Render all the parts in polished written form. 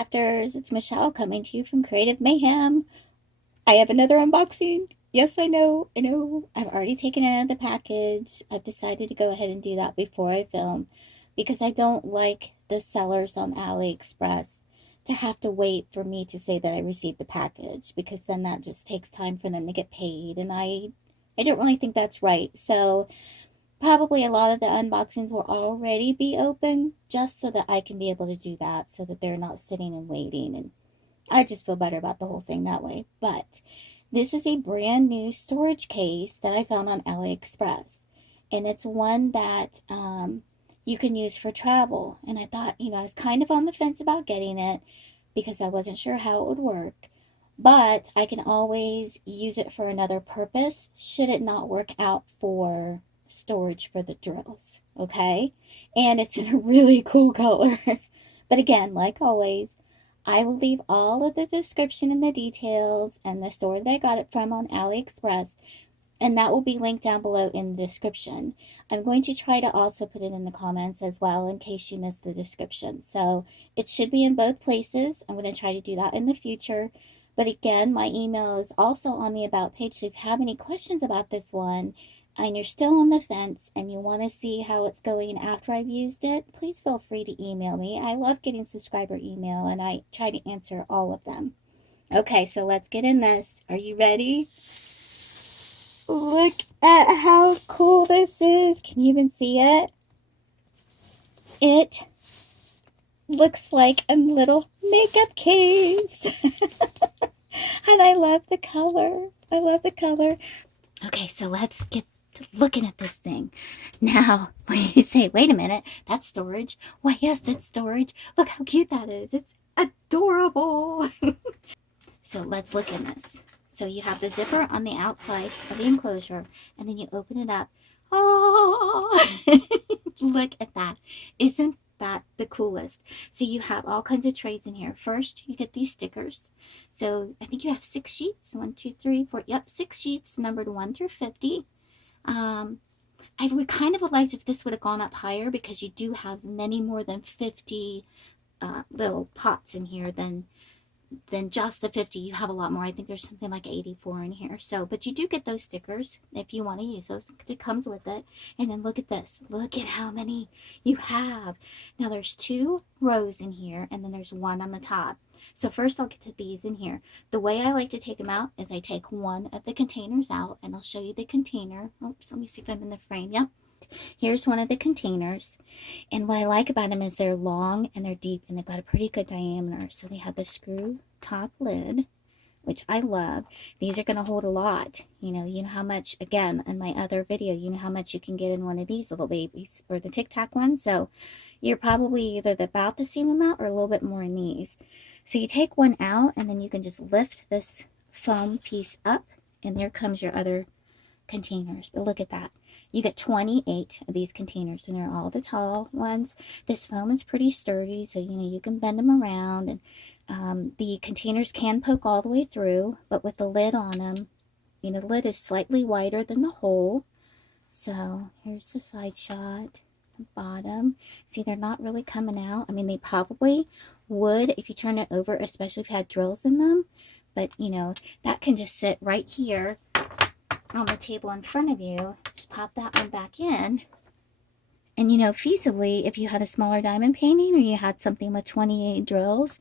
crafters, it's Michelle coming to you from Creative Mayhem. I have another unboxing. Yes, I know. I've already taken it out of the package. I've decided to go ahead and do that before I film because I don't like the sellers on AliExpress to have to wait for me to say that I received the package, because then that just takes time for them to get paid, and I don't really think that's right. So probably a lot of the unboxings will already be open just so that I can be able to do that, so that they're not sitting and waiting, and I just feel better about the whole thing that way. But this is a brand new storage case that I found on AliExpress, and it's one that you can use for travel. And I thought, I was kind of on the fence about getting it because I wasn't sure how it would work, but I can always use it for another purpose should it not work out for storage for the drills. Okay, and it's in a really cool color. But again, like always, I will leave all of the description and the details and the store that I got it from on AliExpress, and that will be linked down below in the description. I'm going to try to also put it in the comments as well in case you missed the description. So it should be in both places. I'm going to try to do that in the future. But again, my email is also on the About page, so if you have any questions about this one and you're still on the fence and you want to see how it's going after I've used it, please feel free to email me. I love getting subscriber email, and I try to answer all of them. Okay, so let's get in this. Are you ready? Look at how cool this is. Can you even see it? It looks like a little makeup case. And I love the color. I love the color. Okay, so let's get to looking at this thing. Now, when you say, wait a minute, that's storage. Why, yes, it's storage. Look how cute that is. It's adorable. So let's look in this. So you have the zipper on the outside of the enclosure, and then you open it up. Oh, look at that. Isn't that the coolest? So you have all kinds of trays in here. First, you get these stickers. So I think you have 6 sheets. 1, 2, 3, 4. Yep, 6 sheets numbered 1 through 50. I would kind of have liked if this would have gone up higher, because you do have many more than 50 little pots in here than just the 50. You have a lot more. I think there's something like 84 in here. So, but you do get those stickers if you want to use those. It comes with it. And then look at this. Look at how many you have. Now there's 2 rows in here, and then there's 1 on the top. So first I'll get to these in here. The way I like to take them out is I take one of the containers out, and I'll show you the container. Oops, let me see if I'm in the frame. Yep. Here's one of the containers, and what I like about them is they're long and they're deep, and they've got a pretty good diameter. So they have the screw top lid, which I love. These are going to hold a lot. You know how much, again, in my other video, you know how much you can get in one of these little babies, or the Tic Tac ones. So you're probably either about the same amount or a little bit more in these. So you take one out, and then you can just lift this foam piece up, and there comes your other containers. But look at that. You get 28 of these containers, and they're all the tall ones. This foam is pretty sturdy, so you can bend them around, and the containers can poke all the way through, but with the lid on them, the lid is slightly wider than the hole. So here's the side shot, the bottom. See, they're not really coming out. I mean, they probably would if you turn it over, especially if you had drills in them, but that can just sit right here on the table in front of you. Just pop that one back in, and feasibly, if you had a smaller diamond painting, or you had something with 28 drills,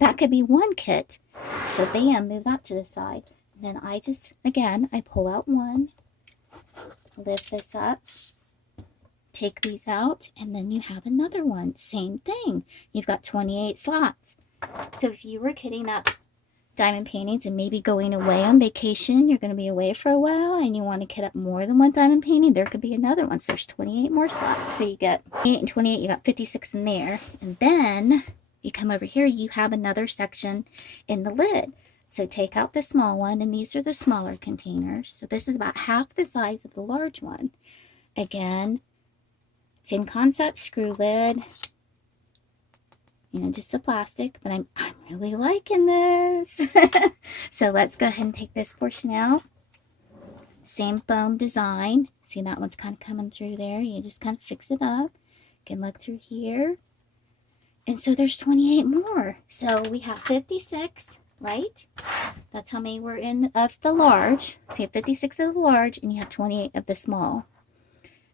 that could be one kit. So bam, move that to the side. And then I just, again, I pull out one, lift this up, take these out, and then you have another one. Same thing. You've got 28 slots. So if you were kitting up diamond paintings and maybe going away on vacation, you're going to be away for a while, and you want to kit up more than one diamond painting, there could be another one. So there's 28 more slots. So you get 8 and 28, you got 56 in there. And then you come over here, you have another section in the lid. So take out the small one, and these are the smaller containers. So this is about half the size of the large one. Again, same concept, screw lid. Just the plastic, but I'm really liking this. So let's go ahead and take this portion out. Same foam design. See, that one's kind of coming through there. You just kind of fix it up. You can look through here. And so there's 28 more. So we have 56, right? That's how many were in of the large. So you have 56 of the large and you have 28 of the small.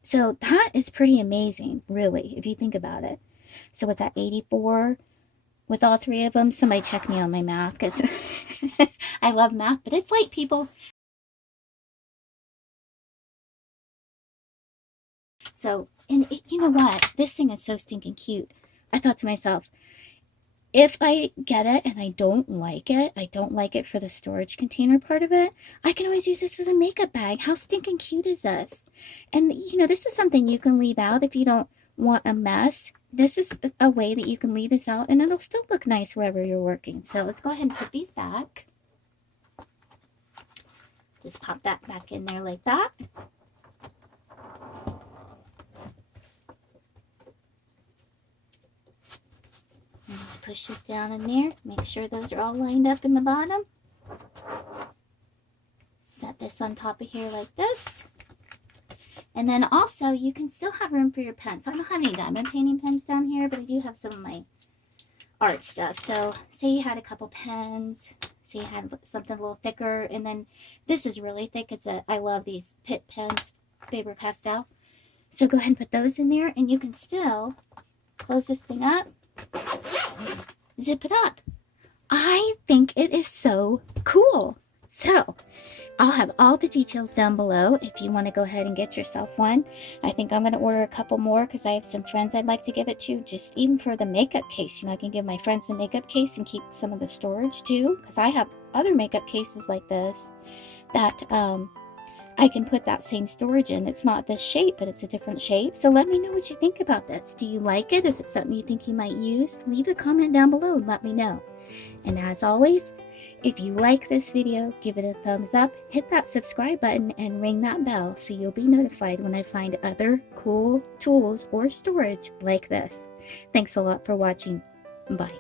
So that is pretty amazing, really, if you think about it. So what's that, 84 with all three of them? Somebody check me on my math, because I love math, but it's late, people. So, and you know what? This thing is so stinking cute. I thought to myself, if I get it and I don't like it for the storage container part of it, I can always use this as a makeup bag. How stinking cute is this? And, you know, this is something you can leave out if you don't want a mess. This is a way that you can leave this out and it'll still look nice wherever you're working. So let's go ahead and put these back. Just pop that back in there like that. And just push this down in there. Make sure those are all lined up in the bottom. Set this on top of here like this. And then also, you can still have room for your pens. I don't have any diamond painting pens down here, but I do have some of my art stuff. So, say you had a couple pens. Say you had something a little thicker. And then, this is really thick. I love these Pitt pens, Faber-Castell. So, go ahead and put those in there. And you can still close this thing up. Zip it up. I think it is so cool. So, I'll have all the details down below if you want to go ahead and get yourself one. I think I'm going to order a couple more because I have some friends I'd like to give it to, just even for the makeup case. You know, I can give my friends a makeup case and keep some of the storage too, because I have other makeup cases like this that I can put that same storage in. It's not this shape, but it's a different shape. So let me know what you think about this. Do you like it? Is it something you think you might use? Leave a comment down below and let me know. And as always, if you like this video, give it a thumbs up, hit that subscribe button, and ring that bell so you'll be notified when I find other cool tools or storage like this. Thanks a lot for watching. Bye.